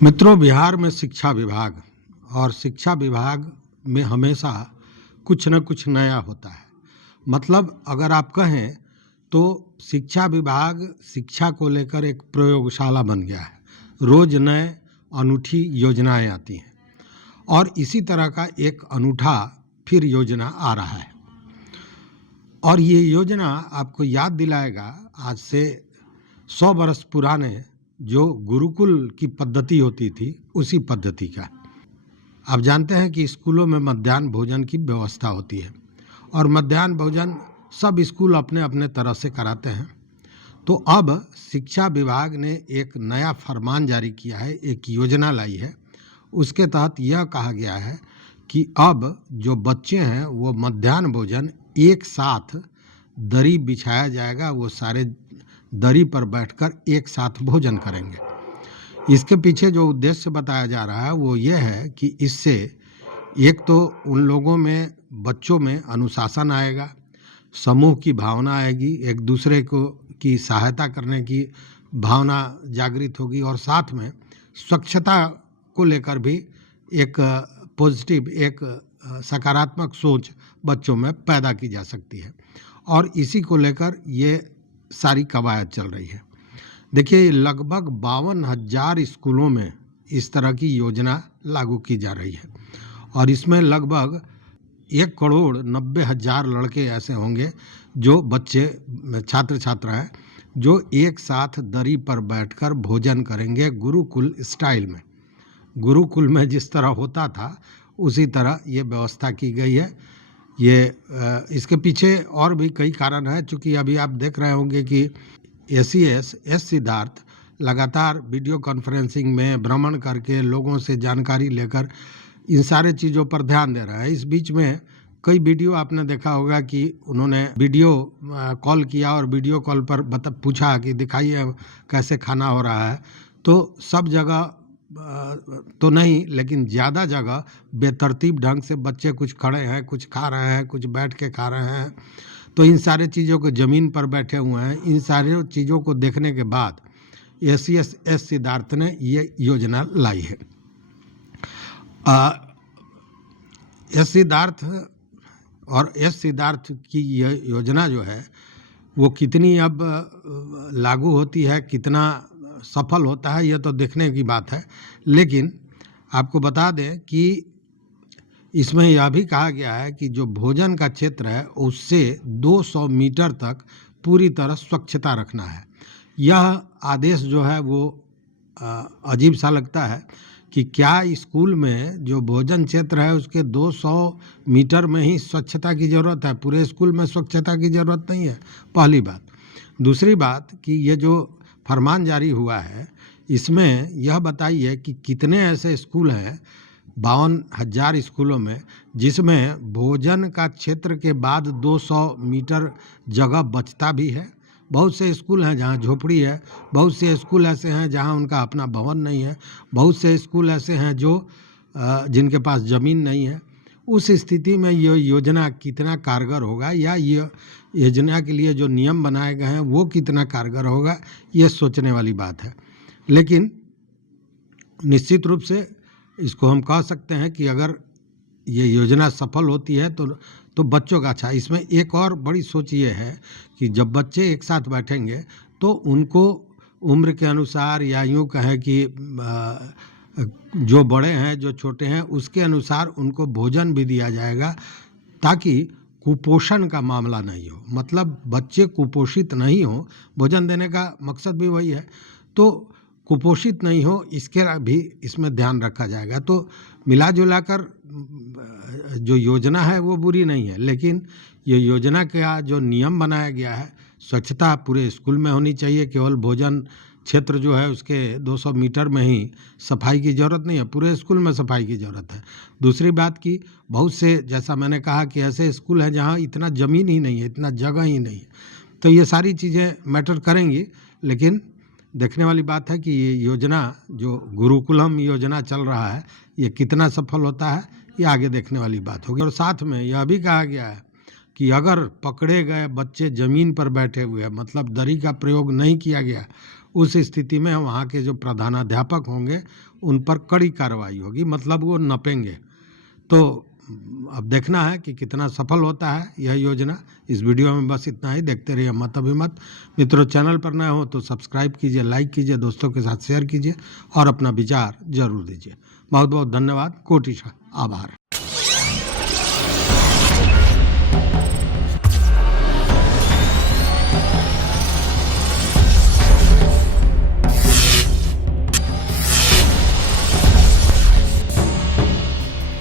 मित्रों, बिहार में शिक्षा विभाग और शिक्षा विभाग में हमेशा कुछ न कुछ नया होता है। मतलब अगर आप कहें तो शिक्षा विभाग शिक्षा को लेकर एक प्रयोगशाला बन गया है। रोज नए अनूठी योजनाएं आती हैं और इसी तरह का एक अनूठा फिर योजना आ रहा है। और ये योजना आपको याद दिलाएगा आज से 100 वर्ष पुराने जो गुरुकुल की पद्धति होती थी उसी पद्धति का। आप जानते हैं कि स्कूलों में मध्याह्न भोजन की व्यवस्था होती है और मध्याह्न भोजन सब स्कूल अपने अपने तरह से कराते हैं। तो अब शिक्षा विभाग ने एक नया फरमान जारी किया है, एक योजना लाई है। उसके तहत यह कहा गया है कि अब जो बच्चे हैं वो मध्याह्न भोजन एक साथ दरी बिछाया जाएगा, वो सारे दरी पर बैठकर एक साथ भोजन करेंगे। इसके पीछे जो उद्देश्य बताया जा रहा है वो ये है कि इससे एक तो उन लोगों में, बच्चों में अनुशासन आएगा, समूह की भावना आएगी, एक दूसरे को की सहायता करने की भावना जागृत होगी और साथ में स्वच्छता को लेकर भी एक पॉजिटिव, एक सकारात्मक सोच बच्चों में पैदा की जा सकती है। और इसी को लेकर ये सारी कवायद चल रही है। देखिए, लगभग 52,000 स्कूलों में इस तरह की योजना लागू की जा रही है और इसमें लगभग 1,90,000 लड़के ऐसे होंगे जो बच्चे, छात्र छात्राएं, जो एक साथ दरी पर बैठकर भोजन करेंगे गुरुकुल स्टाइल में। गुरुकुल में जिस तरह होता था उसी तरह ये व्यवस्था की गई है। इसके पीछे और भी कई कारण हैं, चूँकि अभी आप देख रहे होंगे कि एस सिद्धार्थ लगातार वीडियो कॉन्फ्रेंसिंग में भ्रमण करके लोगों से जानकारी लेकर इन सारे चीज़ों पर ध्यान दे रहा है। इस बीच में कई वीडियो आपने देखा होगा कि उन्होंने वीडियो कॉल किया और वीडियो कॉल पर पूछा कि दिखाइए कैसे खाना हो रहा है। तो सब जगह तो नहीं, लेकिन ज़्यादा जगह बेतरतीब ढंग से बच्चे कुछ खड़े हैं, कुछ खा रहे हैं, कुछ बैठ के खा रहे हैं। तो इन सारे चीज़ों को ज़मीन पर बैठे हुए हैं। इन सारे चीज़ों को देखने के बाद एस सिद्धार्थ ने ये योजना लाई है। एस सिद्धार्थ की यह योजना जो है वो कितनी अब लागू होती है, कितना सफल होता है, यह तो देखने की बात है। लेकिन आपको बता दें कि इसमें यह भी कहा गया है कि जो भोजन का क्षेत्र है उससे 200 मीटर तक पूरी तरह स्वच्छता रखना है। यह आदेश जो है वो अजीब सा लगता है कि क्या स्कूल में जो भोजन क्षेत्र है उसके 200 मीटर में ही स्वच्छता की ज़रूरत है? पूरे स्कूल में स्वच्छता की ज़रूरत नहीं है, पहली बात। दूसरी बात कि ये जो फरमान जारी हुआ है इसमें यह बताइए कि कितने ऐसे स्कूल हैं 52,000 स्कूलों में जिसमें भोजन का क्षेत्र के बाद 200 मीटर जगह बचता भी है। बहुत से स्कूल हैं जहाँ झोपड़ी है, बहुत से स्कूल ऐसे हैं जहाँ उनका अपना भवन नहीं है, बहुत से स्कूल ऐसे हैं जो जिनके पास ज़मीन नहीं है। उस स्थिति में ये योजना कितना कारगर होगा या ये योजना के लिए जो नियम बनाए गए हैं वो कितना कारगर होगा, ये सोचने वाली बात है। लेकिन निश्चित रूप से इसको हम कह सकते हैं कि अगर ये योजना सफल होती है तो बच्चों का अच्छा। इसमें एक और बड़ी सोच ये है कि जब बच्चे एक साथ बैठेंगे तो उनको उम्र के अनुसार, या यूँ कहें कि जो बड़े हैं जो छोटे हैं उसके अनुसार उनको भोजन भी दिया जाएगा ताकि कुपोषण का मामला नहीं हो। मतलब बच्चे कुपोषित नहीं हो, भोजन देने का मकसद भी वही है। तो कुपोषित नहीं हो इसके भी इसमें ध्यान रखा जाएगा। तो मिला जुला कर जो योजना है वो बुरी नहीं है, लेकिन ये योजना का जो नियम बनाया गया है, स्वच्छता पूरे स्कूल में होनी चाहिए। केवल भोजन क्षेत्र जो है उसके 200 मीटर में ही सफाई की ज़रूरत नहीं है, पूरे स्कूल में सफाई की ज़रूरत है। दूसरी बात कि बहुत से, जैसा मैंने कहा कि ऐसे स्कूल हैं जहाँ इतना ज़मीन ही नहीं है, इतना जगह ही नहीं है। तो ये सारी चीज़ें मैटर करेंगी। लेकिन देखने वाली बात है कि ये योजना, जो गुरुकुलम योजना चल रहा है, ये कितना सफल होता है ये आगे देखने वाली बात होगी। और साथ में यह भी कहा गया है कि अगर पकड़े गए बच्चे ज़मीन पर बैठे हुए हैं, मतलब दरी का प्रयोग नहीं किया गया, उस स्थिति में वहाँ के जो प्रधानाध्यापक होंगे उन पर कड़ी कार्रवाई होगी, मतलब वो नपेंगे। तो अब देखना है कि कितना सफल होता है यह योजना। इस वीडियो में बस इतना ही। देखते रहिए मत अभिमत। मित्रों, चैनल पर नए हो तो सब्सक्राइब कीजिए, लाइक कीजिए, दोस्तों के साथ शेयर कीजिए और अपना विचार जरूर दीजिए। बहुत बहुत धन्यवाद, कोटि आभार।